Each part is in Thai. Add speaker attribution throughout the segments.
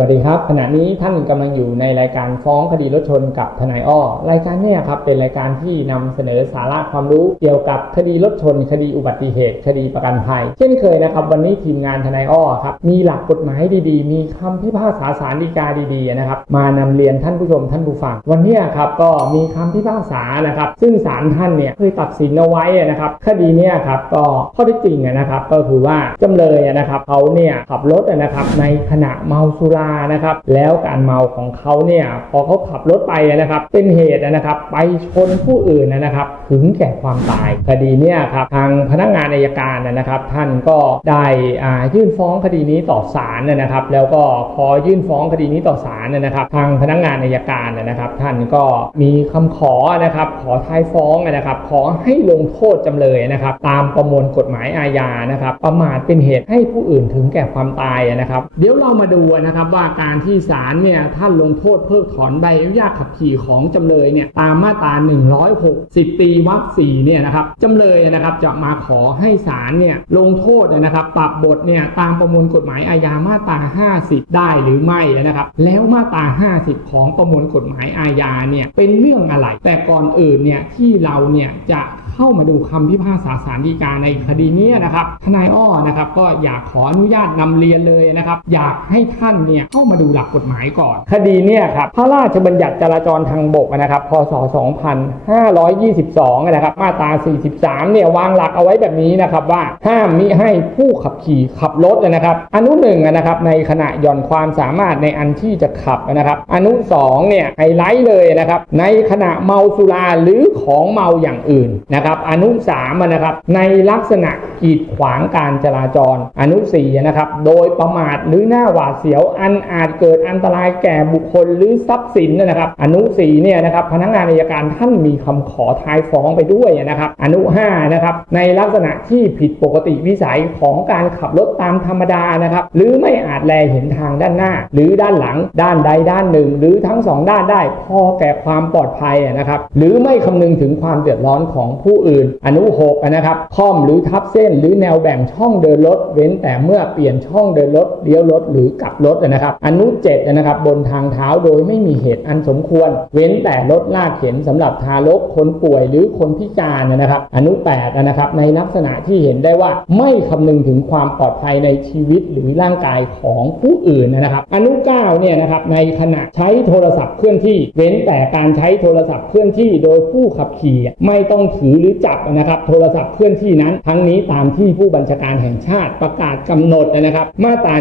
Speaker 1: วัสดีครับ ขณะนี้ท่านกำลังอยู่ในรายการฟ้องคดีรถชนกับทนายอ้อ รายการเนี่ยครับเป็นรายการที่นำเสนอสาระความรู้เกี่ยวกับคดีรถชน คดีอุบัติเหตุ คดีประกันภัย เช่นเคยนะครับ วันนี้ทีมงานทนายอ้อครับมีหลักกฎหมายดีๆ มีคำพิพากษาสารดีกาดีๆนะครับมานำเรียนท่านผู้ชมท่านผู้ฟัง วันนี้ครับก็มีคำพิพากษานะครับ ซึ่งศาลท่านเนี่ยเคยตัดสินเอาไว้นะครับคดีเนี่ยครับก็ข้อที่จริงนะครับก็คือว่าจำเลยนะครับเขาเนี่ยขับรถนะครับในขณะเมาสุรานะครับ แล้วการเมาของเขาเนี่ยพอเขาขับรถไปนะครับ เป็นเหตุนะครับ ไปชนผู้อื่นนะครับ ถึงแก่ความตายคดีเนี่ยครับทางพนักงานอายการนะครับ ท่านก็ได้อ่ายื่นฟ้องคดีนี้ต่อศาลนะครับ แล้วก็พอยื่นฟ้องคดีนี้ต่อศาลนะครับ ทางพนักงานอายการนะครับ ท่านก็มีคำขอนะครับ ขอท้ายฟ้องนะครับ ขอให้ลงโทษจำเลยนะครับ ตามประมวลกฎหมายอาญานะครับ ประมาทเป็นเหตุให้ผู้อื่นถึงแก่ความตายนะครับ เดี๋ยวเรามาดูนะครับว่าการที่ศาลเนี่ยท่านลงโทษเพิกถอนใบอนุญาตขับขี่ของจำเลยเนี่ยตามมาตรา160ตีวรรคสี่เนี่ยนะครับจำเลยนะครับจะมาขอให้ศาลเนี่ยลงโทษนะครับปรับบทเนี่ยตามประมวลกฎหมายอาญามาตรา 50 ได้หรือไม่นะครับ แล้วมาตรา 50 ของประมวลกฎหมายอาญาเนี่ยเป็นเรื่องอะไร แต่ก่อนอื่นเนี่ยที่เราเนี่ยจะ เข้ามาดูคำพิพากษาสารดีกาในคดีนี้นะครับทนายอ้อนะครับก็อยากขออนุญาตนำเรียนเลยนะครับ อยากให้ท่านเนี่ยเข้ามาดูหลักกฎหมายก่อน คดีเนี่ยครับพระราชบัญญัติจราจรทางบกนะครับพศ 2522 นะครับ มาตรา 43 เนี่ยวางหลักเอาไว้แบบนี้นะครับว่าห้ามมิให้ผู้ขับขี่ขับรถนะครับ อนุหนึ่งนะครับในขณะหย่อนความสามารถในอันที่จะขับนะครับ อนุสองเนี่ยไฮไลท์เลยนะครับ ในขณะเมาสุราหรือของเมาอย่างอื่นนะครับอนุสามนะครับ ในลักษณะกีดขวางการจราจร อนุสี่นะครับ โดยประมาทหรือหน้าหวาดเสียวอันอาจเกิดอันตรายแก่บุคคลหรือทรัพย์สินนะครับ อนุสี่เนี่ยนะครับ พนักงานอัยการท่านมีคำขอทายฟ้องไปด้วยนะครับ อนุห้านะครับ ในลักษณะที่ผิดปกติวิสัยของการขับรถตามธรรมดานะครับ หรือไม่อาจแลเห็นทางด้านหน้า หรือด้านหลังด้านใดด้านหนึ่ง หรือทั้งสองด้านได้พอแก่ความปลอดภัยนะครับ หรือไม่คำนึงถึงความเดือดร้อนของผู้อื่น อนุหกนะครับค่อมหรือทับเส้นหรือแนวแบ่งช่องเดินรถ เว้นแต่เมื่อเปลี่ยนช่องเดินรถเลี้ยวรถหรือกลับรถนะครับ อนุเจ็ดนะครับ บนทางเท้าโดยไม่มีเหตุอันสมควร เว้นแต่รถลากเข็นสำหรับทารกคนป่วยหรือคนพิการนะครับ อนุแปดนะครับ ในลักษณะที่เห็นได้ว่าไม่คำนึงถึงความปลอดภัยในชีวิตหรือร่างกายของผู้อื่นนะครับ อนุเก้าเนี่ยนะครับ ในขณะใช้โทรศัพท์เคลื่อนที่ เว้นแต่การใช้โทรศัพท์เคลื่อนที่โดยผู้ขับขี่ไม่ต้องถือหรือจับนะครับโทรศัพท์เคลื่อนที่นั้น ทั้งนี้ตามที่ผู้บัญชาการแห่งชาติประกาศกำหนดนะครับ มาตรา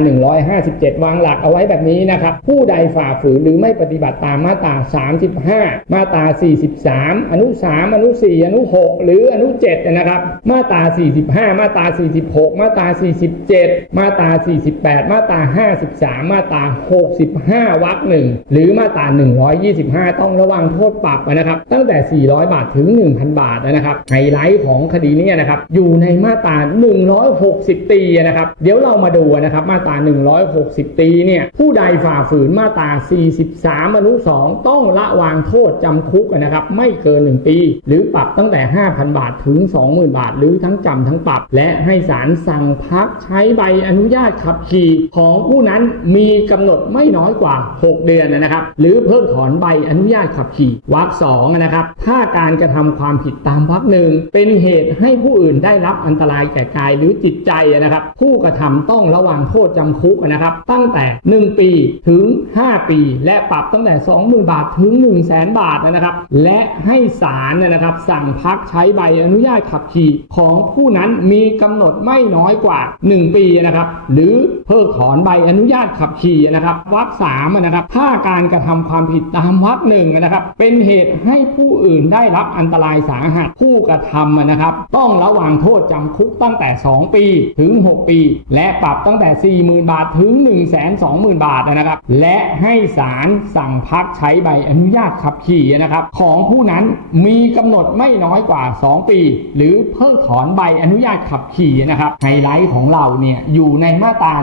Speaker 1: 157 วางหลักเอาไว้แบบนี้นะครับ ผู้ใดฝ่าฝืนหรือไม่ปฏิบัติตามมาตรา 35 มาตรา 43 อนุ 3 อนุ 4 อนุ 6 หรืออนุ 7 นะครับ มาตรา 45 มาตรา 46 มาตรา 47 มาตรา 48 มาตรา 53 มาตรา 65 วรรคหนึ่งหรือมาตรา 125 ต้องระวังโทษปรับนะครับ ตั้งแต่ 400 บาทถึง 1,000 บาทนะครับไฮไลท์ของคดีนี้นะครับอยู่ในมาตรา 160 ตีนะครับเดี๋ยวเรามาดูนะครับมาตรา 160 ตีเนี่ยผู้ใดฝ่าฝืนมาตรา 43 อนุ 2 ต้องละวางโทษจำคุกนะครับไม่เกิน 1 ปี หรือปรับตั้งแต่ 5,000 บาทถึง 20,000 บาท หรือทั้งจำทั้งปรับ และให้ศาลสั่งพักใช้ใบอนุญาตขับขี่ของผู้นั้นมีกำหนดไม่น้อยกว่า 6 เดือนนะครับ หรือเพิกถอนใบอนุญาตขับขี่วรรคสองนะครับถ้าการกระทำความผิดตามวรรคหนึ่งเป็นเหตุให้ผู้อื่นได้รับอันตรายแก่กายหรือจิตใจนะครับ ผู้กระทำต้องระวังโทษจำคุกนะครับ ตั้งแต่ 1 ปีถึง 5 ปี และปรับตั้งแต่ 20,000 บาทถึง 1 0 0 0 0แบาทนะครับ และให้ศาลนะครับ สั่งพักใช้ใบอนุญาตขับขี่ของผู้นั้นมีกำหนดไม่น้อยกว่า 1 ปีนะครับ หรือเพิกถอนใบอนุญาตขับขี่นะครับวรรคสามนะครับถ้าการกระทำความผิดตามวรรคหนึ่งนะครับ เป็นเหตุให้ผู้อื่นได้รับอันตรายสาหัสผู้ผู้กระทำนะครับ ต้องระวังโทษจำคุกตั้งแต่ 2 ปีถึง 6 ปี และปรับตั้งแต่ 40,000 บาทถึง 120,000 บาทนะครับ และให้ศาลสั่งพักใช้ใบอนุญาตขับขี่นะครับ ของผู้นั้นมีกำหนดไม่น้อยกว่า 2 ปี หรือเพิกถอนใบอนุญาตขับขี่นะครับไฮไลท์ของเราเนี่ยอยู่ในมาตรา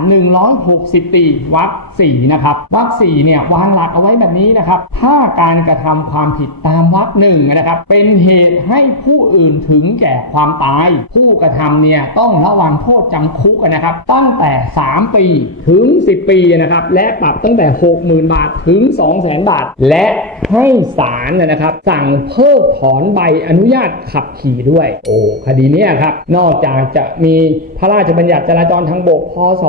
Speaker 1: 160ปีวรรค4นะครับวรรค4เนี่ยวางหลักเอาไว้แบบนี้นะครับ ถ้าการกระทำความผิดตามวรรคหนึ่งนะครับ เป็นเหตุให้ผูู้้อื่นถึงแก่ความตาย ผู้กระทำเนี่ยต้องระวังโทษจำคุกนะครับ ตั้งแต่ 3 ปีถึง 10 ปีนะครับ และปรับตั้งแต่ 60,000 บาทถึง 200,000 บาท และให้ศาลนะครับ สั่งเพิกถอนใบอนุญาตขับขี่ด้วย โอ้คดีนี้ครับ นอกจากจะมีพระราชบัญญัติจราจรทางบกพศ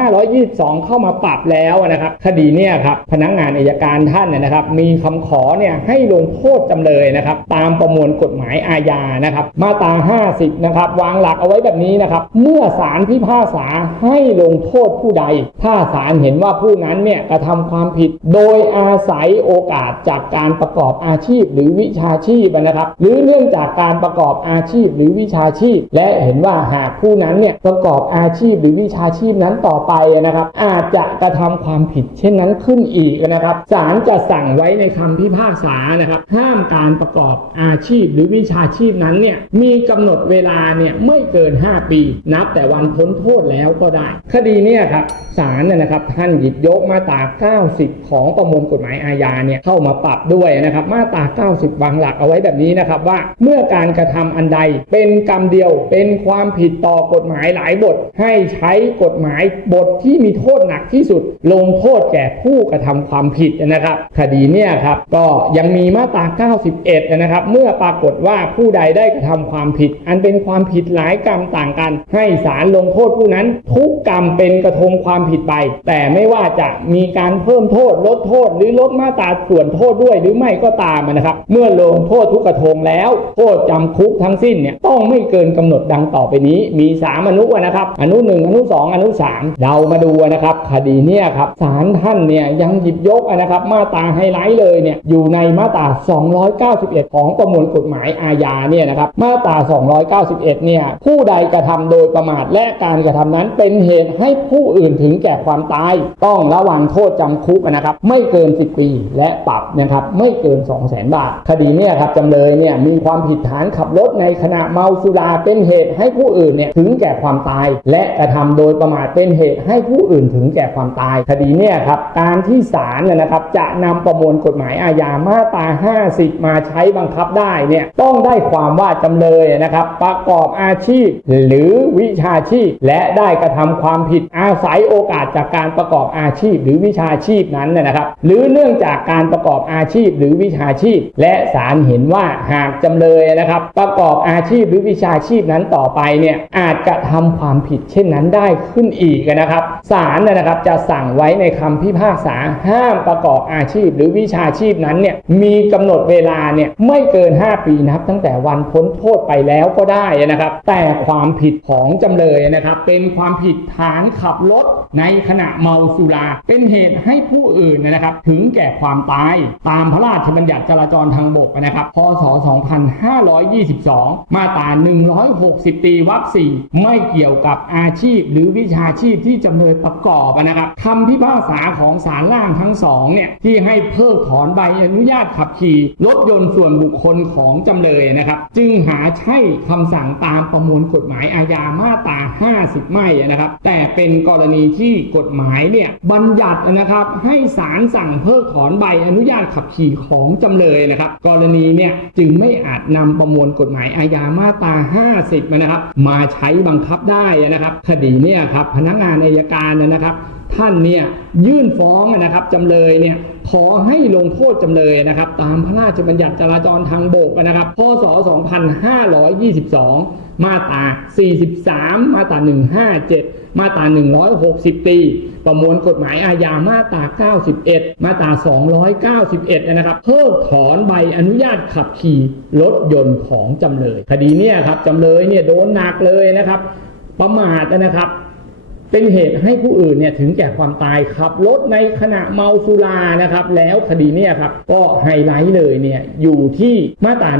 Speaker 1: 2522 เข้ามาปรับแล้วนะครับคดีนี้ครับพนักงานอายการท่านเนยนะครับ มีคำขอเนี่ยให้ลงโทษจำเลยนะครับ ตามประมวลกฎหมายอาญานะครับ มาตรา 50 นะครับ วางหลักเอาไว้แบบนี้นะครับ เมื่อศาลพิพากษาให้ลงโทษผู้ใด ถ้าศาลเห็นว่าผู้นั้นเนี่ยกระทำความผิด โดยอาศัยโอกาสจากการประกอบอาชีพหรือวิชาชีพนะครับ หรือเนื่องจากการประกอบอาชีพหรือวิชาชีพ และเห็นว่าหากผู้นั้นเนี่ยประกอบอาชีพหรือวิชาชีพนั้นต่อไปนะครับ อาจจะกระทำความผิดเช่นนั้นขึ้นอีกนะครับศาลจะสั่งไว้ในคำพิพากษานะครับ ห้ามการประกอบอาชีพหรือวิชาชีพนั้นเนี่ยมีกำหนดเวลาเนี่ยไม่เกิน 5 ปี นับแต่วันพ้นโทษแล้วก็ได้ คดีเนี่ยครับศาลนะนะครับท่านหยิบยกมาตรา 90 ของประมวลกฎหมายอาญาเนี่ยเข้ามาปรับด้วยนะครับมาตรา 90 วางหลักเอาไว้แบบนี้นะครับว่าเมื่อการกระทำอันใดเป็นกรรมเดียวเป็นความผิดต่อกฎหมายหลายบท ให้ใช้กฎหมายบทที่มีโทษหนักที่สุด ลงโทษแก่ผู้กระทำความผิดนะครับ คดีเนี่ยครับก็ยังมีมาตรา 91 นะครับ เมื่อปรากฏว่าผู้ใดได้กระทำความผิด อันเป็นความผิดหลายกรรมต่างกัน ให้ศาลลงโทษผู้นั้น ทุกกรรมเป็นกระทงความผิดไป แต่ไม่ว่าจะมีการเพิ่มโทษลดโทษ หรือลดมาตราส่วนโทษด้วยหรือไม่ก็ตามนะครับ เมื่อลงโทษทุกกระทงแล้ว โทษจำคุกทั้งสิ้นเนี่ยต้องไม่เกินกำหนดดังต่อไปนี้ มี 3 อนุนะครับ อนุ 1 อนุ 2 อนุ 3 เรามาดูนะครับ คดีเนี่ยครับศาลท่านเนี่ยยังหยิบยกนะครับมาตราไฮไลท์เลยเนี่ยอยู่ในมาตรา 291 ของประมวลกฎหมายอาญาเนี่ยนะครับมาตรา 291 เนี่ยผู้ใดกระทำโดยประมาทและการกระทำนั้นเป็นเหตุให้ผู้อื่นถึงแก่ความตาย ต้องระวังโทษจำคุกนะครับไม่เกิน 10 ปีและปรับนะครับไม่เกิน 2 0 0 0 0บาท คดีเนี่ยครับจำเลยเนี่ยมีความผิดฐานขับรถในขณะเมาสุราเป็นเหตุให้ผู้อื่นเนี่ยถึงแก่ความตาย และกระทำโดยประมาทเป็นเหตุให้ผู้อื่นถึงแก่ความตาย คดีเนี่ยครับการที่ศาลเนยนะครับจะนำประมวลกฎหมายอาญามาตรา 50 มาใช้บังคับได้เนี่ยต้ององได้ความว่าจำเลยนะครับ ประกอบอาชีพ หรือวิชาชีพ และได้กระทำความผิดอาศัยโอกาสจากการประกอบอาชีพ หรือวิชาชีพนั้นนะครับ หรือเนื่องจากการประกอบอาชีพ หรือวิชาชีพ และศาลเห็นว่าหากจำเลยนะครับ ประกอบอาชีพหรือวิชาชีพนั้นต่อไปเนี่ยอาจกระทำความผิดเช่นนั้นได้ขึ้นอีกนะครับศาลนะนะครับจะสั่งไว้ในคำพิพากษาห้ามประกอบอาชีพ หรือวิชาชีพนั้นเนี่ยมีกำหนดเวลาเนี่ยไม่เกิน 5 ปีนับตั้งแต่วันพ้นโทษไปแล้วก็ได้นะครับ แต่ความผิดของจำเลยนะครับ เป็นความผิดฐานขับรถในขณะเมาสุรา เป็นเหตุให้ผู้อื่นนะครับ ถึงแก่ความตายตามพระราชบัญญัติจราจรทางบกนะครับ พศ 2522 มาตรา 160 ตีวรรคสี่ไม่เกี่ยวกับอาชีพ หรือวิชาชีพที่จำเลยประกอบนะครับคำพิพากษาของศาลล่างทั้งสองเนี่ยที่ให้เพิกถอนใบอนุญาตขับขี่รถยนต์ส่วนบุคคลของจำเลยนะครับ จึงหาใช่คำสั่งตามประมวลกฎหมายอาญามาตรา 50 ไม่นะครับ แต่เป็นกรณีที่กฎหมายเนี่ยบัญญัตินะครับให้ศาลสั่งเพิกถอนใบอนุญาตขับขี่ของจำเลยนะครับ กรณีเนี่ยจึงไม่อาจนำประมวลกฎหมายอาญามาตรา 50 นะครับ มาใช้บังคับได้นะครับ คดีเนี่ยครับพนักงานอายการนะครับ ท่านเนี่ยยื่นฟ้องนะครับจำเลยเนี่ย ขอให้ลงโทษจำเลยนะครับ ตามพระราชบัญญัติจราจรทางบกนะครับ พศ 2522 มาตรา 43 มาตรา 157 มาตรา 160ปีประมวลกฎหมายอาญามาตรา 91 มาตรา 291 นะครับ เพิกถอนใบอนุญาตขับขี่รถยนต์ของจำเลย คดีเนี่ยครับจำเลยเนี่ยโดนหนักเลยนะครับ ประมาทนะครับ เป็นเหตุให้ผู้อื่นเนี่ยถึงแก่ความตายขับรถในขณะเมาสุรานะครับ แล้วคดีเนี่ยครับก็ไฮไลท์เลยเนี่ยอยู่ที่มาตรา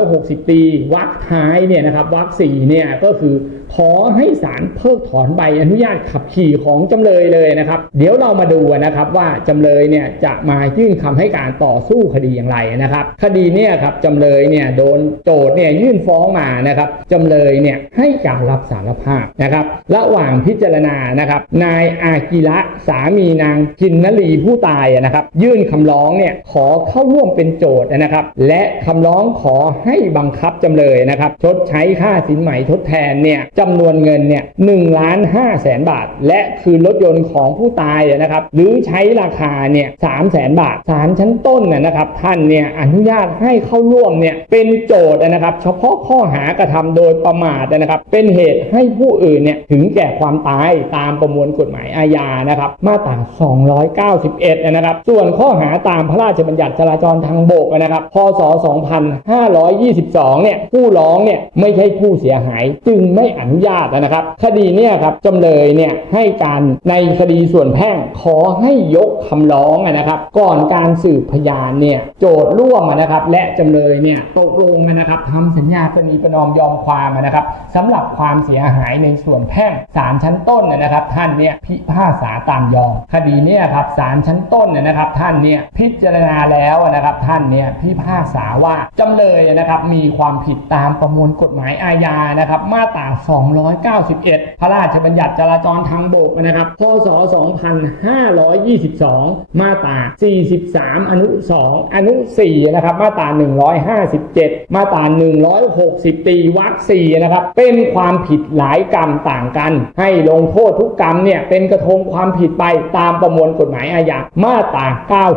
Speaker 1: 160 ปีวรรคท้ายเนี่ยนะครับวรรคสี่เนี่ยก็คือขอให้ศาลเพิกถอนใบอนุญาตขับขี่ของจำเลยเลยนะครับ เดี๋ยวเรามาดูนะครับว่าจำเลยเนี่ยจะมายื่นคำให้การต่อสู้คดีอย่างไรนะครับ คดีเนี่ยครับจำเลยเนี่ยโดนโจทย์เนี่ยยื่นฟ้องมานะครับจำเลยเนี่ยให้การรับสารภาพนะครับ ระหว่างพิจารณานะครับ นายอากิระสามีนางกินนลีผู้ตายนะครับ ยื่นคำร้องเนี่ยขอเข้าร่วมเป็นโจทย์นะครับ และคำร้องขอให้บังคับจำเลยนะครับ ชดใช้ค่าสินไหมทดแทนเนี่ยจำนวนเงินเนี่ยหนึ่งล้านห้าแสนบาท และคืนรถยนต์ของผู้ตายนะครับ หรือใช้ราคาเนี่ยสามแสนบาทศาลชั้นต้นนะนะครับท่านเนี่ยอนุญาตให้เข้าร่วมเนี่ยเป็นโจทย์นะครับ เฉพาะข้อหากระทำโดยประมาทนะครับ เป็นเหตุให้ผู้อื่นเนี่ยถึงแก่ความตายตามประมวลกฎหมายอาญานะครับมาตรา 291 นะครับ ส่วนข้อหาตามพระราชบัญญัติจราจรทางบกนะครับ พศ 2522 เนี่ยผู้ร้องเนี่ยไม่ใช่ผู้เสียหายจึงไม่อนุญาตนะครับ คดีเนี่ยครับจำเลยเนี่ยให้การในคดีส่วนแพ่งขอให้ยกคำร้องนะครับ ก่อนการสืบพยานเนี่ยโจทย์ร่วมนะครับ และจำเลยเนี่ยตกลงนะครับทำสัญญาปณีประนอมยอมความนะครับสำหรับความเสียหายในส่วนแพ่งศาลชั้นต้นนะครับท่านเนี่ยพิพากษาตามยอม คดีเนี่ยครับศาลชั้นต้นเนะครับท่านเนี่ยพิจารณาแล้วนะครับท่านเนี่ยพิพากษาว่าจำเลยนะครับมีความผิดตามประมวลกฎหมายอาญานะครับมาตรา 291 พระราชบัญญัติจราจรทางบกนะครับพศ 2522 มาตรา 43 อนุ 2 อนุ 4 นะครับ มาตรา 157 มาตรา 160ตีวรรค4นะครับ เป็นความผิดหลายกรรมต่างกัน ให้ลงโทษทุกกรรมเนี่ยเป็นกระทงความผิดไปตามประมวลกฎหมายอาญามาตรา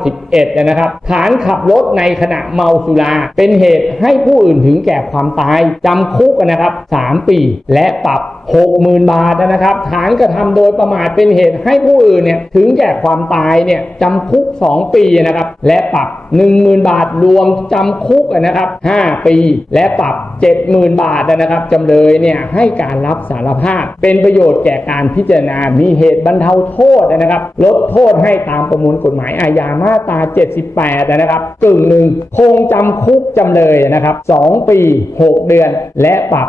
Speaker 1: 91 นะครับ ฐานขับรถในขณะเมาสุรา เป็นเหตุให้ผู้อื่นถึงแก่ความตายจำคุกนะครับ 3 ปี และปรับ 60,000 บาทนะครับ ฐานกระทำโดยประมาทเป็นเหตุให้ผู้อื่นเนี่ยถึงแก่ความตายเนี่ยจำคุก 2 ปีนะครับ และปรับ 10,000 บาทรวมจำคุกนะครับ 5 ปี และปรับ 70,000 บาทนะครับจำเลยเนี่ยให้การรับสารภาพเป็นประโยชน์แก่การพิจารณา มีเหตุบรรเทาโทษนะครับ ลดโทษให้ตามประมวลกฎหมายอาญามาตรา 78 นะครับกึ่งหนึ่งคงจำคุกจำเลยนะครับ 2 ปี 6 เดือน และปรับ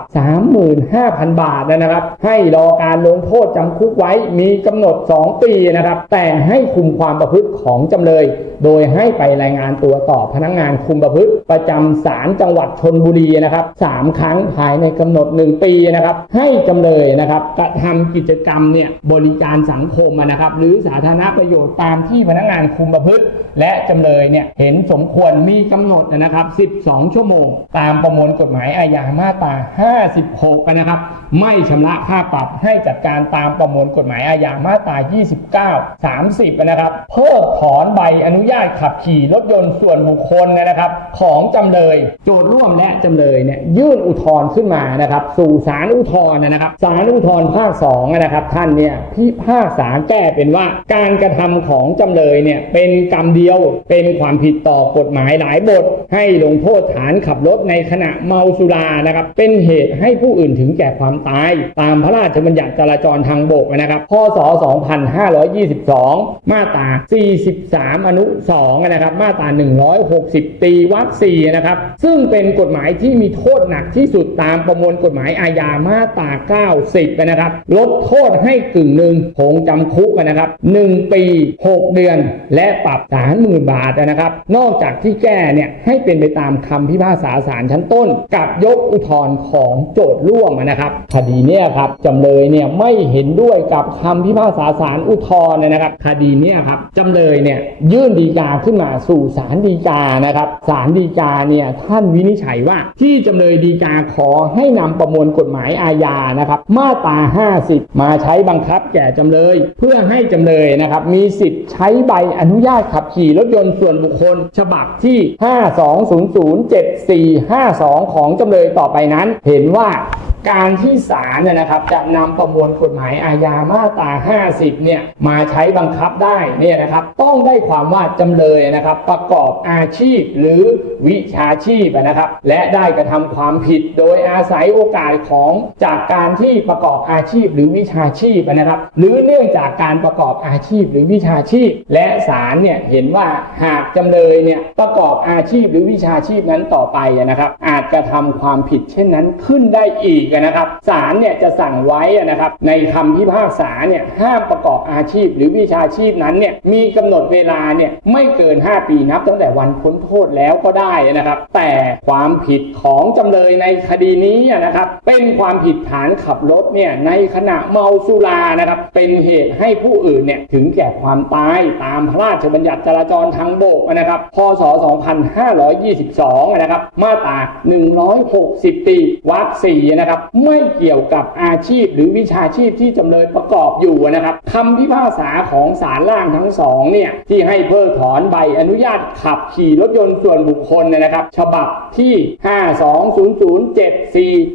Speaker 1: 35,000 บาทนะครับ ให้รอการลงโทษจำคุกไว้มีกำหนด 2 ปีนะครับ แต่ให้คุมความประพฤติของจำเลย โดยให้ไปรายงานตัวต่อพนักงานคุมประพฤติประจำศาลจังหวัดชนบุรีนะครับสามครั้งภายในกำหนด 1 ปีนะครับ ให้จำเลยนะครับกระทำกิจกรรมเนี่ยบริการสังคมนะครับหรือสาธารณประโยชน์ตามที่พนักงานคุมประพฤติ และจำเลยเนี่ยเห็นสมควรมีกำหนดนะครับ 12 ชั่วโมง ตามประมวลกฎหมายอาญามาตรา 56 นะครับ ไม่ชำระค่าปรับให้จัดการตามประมวลกฎหมายอาญามาตรา 29 30 นะครับเพิกถอนใบอนุญาตขับขี่รถยนต์ส่วนบุคคลนะครับ ของจำเลย โจทย์ร่วมและจำเลยเนี่ยยื่นอุทธรณ์ขึ้นมานะครับ สู่ศาลอุทธรณ์นะครับศาลอุทธรณ์ภาค2นะครับท่านเนี่ยพิพากษาแก้เป็นว่าการกระทำของจำเลยเนี่ยเป็นกรรมเดียวเป็นความผิดต่อกฎหมายหลายบท ให้ลงโทษฐานขับรถในขณะเมาสุรานะครับเป็นเหตุให้ผู้อื่นถึงแก่ความตาย ตามพระราชบัญญัติจราจรทางบกนะครับพศ 2522 มาตรา 43 อนุ 2 นะครับ มาตรา 160 ตีวรรค 4 นะครับ ซึ่งเป็นกฎหมายที่มีโทษหนักที่สุดตามประมวลกฎหมายอาญามาตรา 90 นะครับ ลดโทษให้กึ่งหนึ่งคงจำคุกนะครับ 1 ปี 6 เดือน และปรับ30,000บาทนะครับ นอกจากที่แก้เนี่ยให้เป็นไปตามคำพิพากษาศาลชั้นต้น กับยกอุทธรณ์ของโจทย์ร่วมนะครับคดีเนี่ยครับจำเลยเนี่ยไม่เห็นด้วยกับคำพิพากษาศาลอุทธรณ์นะครับคดีเนี่ยครับจำเลยเนี่ยยื่นดีกาขึ้นมาสู่ศาลดีกานะครับศาลดีกาเนี่ยท่านวินิจฉัยว่าที่จำเลยดีกาขอให้นำประมวลกฎหมายอาญานะครับ มาตรา 50 มาใช้บังคับแก่จำเลย เพื่อให้จำเลยนะครับ มีสิทธิ์ใช้ใบอนุญาตขับขี่รถยนต์ส่วนบุคคล ฉบับที่ 52007452 ของจำเลยต่อไปนั้น เห็นว่า การที่ศาลเนยนะครับจะนำประมวลกฎหมายอาญามาตรา 50 เนี่ยมาใช้บังคับได้เนี่ยนะครับต้องได้ความว่าจำเลยนะครับ ประกอบอาชีพหรือวิชาชีพนะครับ และได้กระทำความผิดโดยอาศัยโอกาสของจากการที่ประกอบอาชีพหรือวิชาชีพนะครับ หรือเนื่องจากการประกอบอาชีพหรือวิชาชีพ และศาลเนี่ยเห็นว่าหากจำเลยเนี่ยประกอบอาชีพหรือวิชาชีพนั้นต่อไปนะครับ อาจกระทำความผิดเช่นนั้นขึ้นได้อีกนะครับศาลเนี่ยจะสั่งไว้นะครับในคำพิพากษาเนี่ยห้ามประกอบอาชีพ หรือวิชาชีพนั้นเนี่ยมีกำหนดเวลาเนี่ยไม่เกิน 5 ปีนับตั้งแต่วันพ้นโทษแล้วก็ได้นะครับ แต่ความผิดของจำเลยในคดีนี้นะครับเป็นความผิดฐานขับรถเนี่ยในขณะเมาสุรานะครับเป็นเหตุให้ผู้อื่นเนี่ยถึงแก่ความตายตามพระราชบัญญัติจราจรทางบกนะครับพศ 2522 นะครับ มาตรา 160ปีวรรคสี่นะครับไม่เกี่ยวกับอาชีพหรือวิชาชีพที่จำเลยประกอบอยู่นะครับคำพิพากษาของศาลล่างทั้งสองเนี่ยที่ให้เพิกถอนใบอนุญาตขับขี่รถยนต์ส่วนบุคคลเนยนะครับ ฉบับที่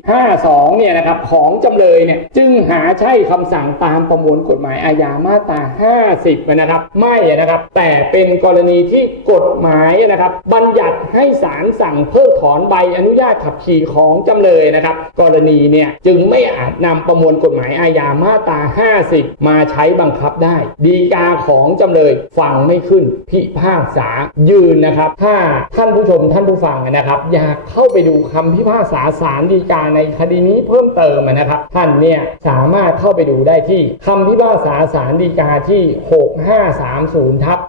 Speaker 1: 52007452 เนี่ยนะครับของจำเลยเนี่ยจึงหาใช่คำสั่งตามประมวลกฎหมายอาญามาตรา 50 นะครับ ไม่นะครับ แต่เป็นกรณีที่กฎหมายนะครับ บัญญัติให้ศาลสั่งเพิกถอนใบอนุญาตขับขี่ของจำเลยนะครับ กรณีเนี่ยจึงไม่อาจนำประมวลกฎหมายอาญามาตรา 50 มาใช้บังคับได้ ดีกาของจำเลยฟังไม่ขึ้นพิพากษายืนนะครับ ถ้าท่านผู้ชมท่านผู้ฟังนะครับ อยากเข้าไปดูคำพิพากษาศาลฎีกาในคดีนี้เพิ่มเติมนะครับ ท่านเนี่ยสามารถเข้าไปดูได้ที่คำพิพากษาศาลฎีกาที่ 6530ทับ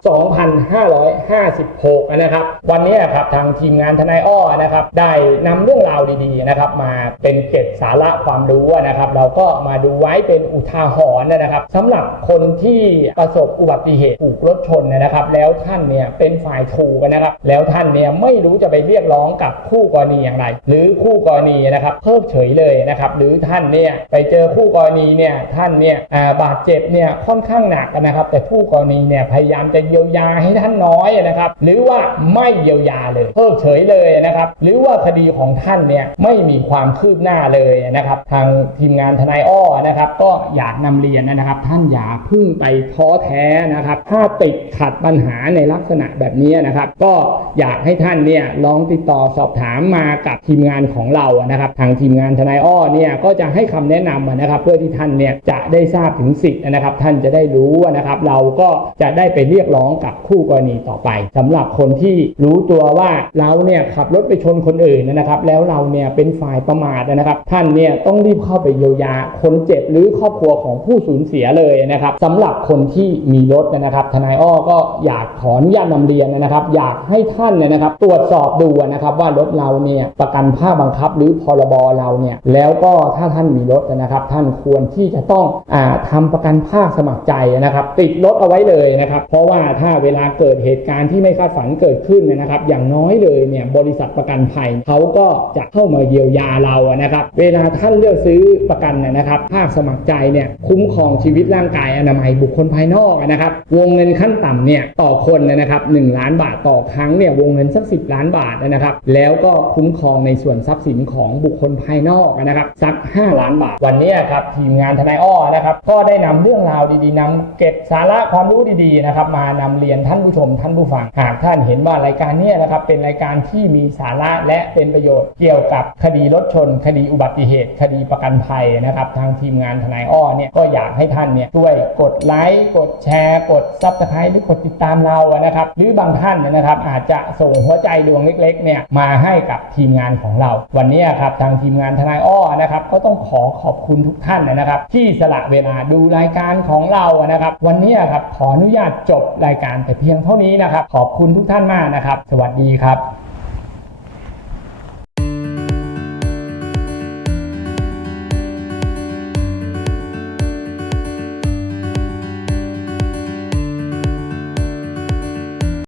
Speaker 1: 2556 นะครับ วันนี้ครับทางทีมงานทนายอ้อนะครับ ได้นำเรื่องราวดีๆนะครับ มาเป็นเกร็ดสาระความรู้นะครับ เราก็มาดูไว้เป็นอุทาหรณ์นะครับสำหรับคนที่ประสบอุบัติเหตุถูกรถชนนะครับ แล้วท่านเนี่ยเป็นฝ่ายถูกนะครับ แล้วท่านเนี่ยไม่รู้จะไปเรียกร้องกับคู่กรณีอย่างไร หรือคู่กรณีนะครับเพิกเฉยเลยนะครับหรือท่านเนี่ยไปเจอคู่กรณีเนี่ยท่านเนี่ยบาดเจ็บเนี่ยค่อนข้างหนักนะครับ แต่คู่กรณีเนี่ยพยายามจะเยียวยาให้ท่านน้อยนะครับหรือว่าไม่เยียวยาเลยเพิกเฉยเลยนะครับ หรือว่าคดีของท่านเนี่ยไม่มีความคืบหน้าเลยนะครับ ทางทีมงานทนายอ้อนะครับ ก็อยากนำเรียนนะครับ ท่านอย่าพึ่งไปท้อแท้นะครับ ถ้าติดขัดปัญหาในลักษณะแบบนี้นะครับ ก็อยากให้ท่านเนี่ยลองติดต่อสอบถามมากับทีมงานของเรานะครับ ทางทีมงานทนายอ้อเนี่ยก็จะให้คำแนะนำนะครับ เพื่อที่ท่านเนี่ยจะได้ทราบถึงสิทธิ์นะครับ ท่านจะได้รู้นะครับ เราก็จะได้ไปเรียกร้องกับคู่กรณีต่อไปสำหรับคนที่รู้ตัวว่าเราเนี่ยขับรถไปชนคนอื่นนะครับ แล้วเราเนี่ยเป็นฝ่ายประมาทนะครับท่าานเนี่ยต้องรีบเข้าไปเยียวยาคนเจ็บหรือครอบครัวของผู้สูญเสียเลยนะครับสำหรับคนที่มีรถนะครับ ทนายอ้อก็อยากขออนุญาตนำเรียนนะครับ อยากให้ท่านเนี่ยนะครับ ตรวจสอบดูนะครับว่ารถเราเนี่ยประกันภาคบังคับหรือพรบเราเนี่ยแล้วก็ถ้าท่านมีรถนะครับ ท่านควรที่จะต้องอาทำประกันภาคสมัครใจนะครับ ติดรถเอาไว้เลยนะครับ เพราะว่าถ้าเวลาเกิดเหตุการณ์ที่ไม่คาดฝันเกิดขึ้นนะครับ อย่างน้อยเลยเนี่ยบริษัทประกันภัยเขาก็จะเข้ามาเยียวยาเรานะครับเวลาท่านเลือกซื้อประกันนนะครับภาคสมัครใจเนี่ยคุ้มครองชีวิตร่างกายอนามัยบุคคลภายนอกนะครับ วงเงินขั้นต่ำเนี่ยต่อคนนะครับ1ล้านบาทต่อครั้งเนี่ยวงเงินสัก 10 ล้านบาทนะครับ แล้วก็คุ้มครองในส่วนทรัพย์สินของบุคคลภายนอกนะครับสัก 5 ล้านบาท วันนี้ครับทีมงานทนายอ้อนะครับก็ได้นำเรื่องราวดีๆนำเก็บสาระความรู้ดีๆนะครับมานำเรียนท่านผู้ชมท่านผู้ฟัง หากท่านเห็นว่ารายการนี้นะครับเป็นรายการที่มีสาระและเป็นประโยชน์เกี่ยวกับคดีรถชน คดีอุบัติติเหตุคดีประกันภัยนะครับ ทางทีมงานทนายอ้อเนี่ยก็อยากให้ท่านเนี่ยช่วยกดไลค์กดแชร์ กดซับสไครต์หรือกดติดตามเรานะครับ หรือบางท่านนะครับอาจจะส่งหัวใจดวงเล็กๆเนี่ยมาให้กับทีมงานของเรา วันนี้ครับทางทีมงานทนายอ้อนะครับก็ต้องขอขอบคุณทุกท่านนะครับ ที่สละเวลาดูรายการของเรานะครับ วันนี้ครับขออนุญาตจบรายการแต่เพียงเท่านี้นะครับ ขอบคุณทุกท่านมากนะครับ สวัสดีครับ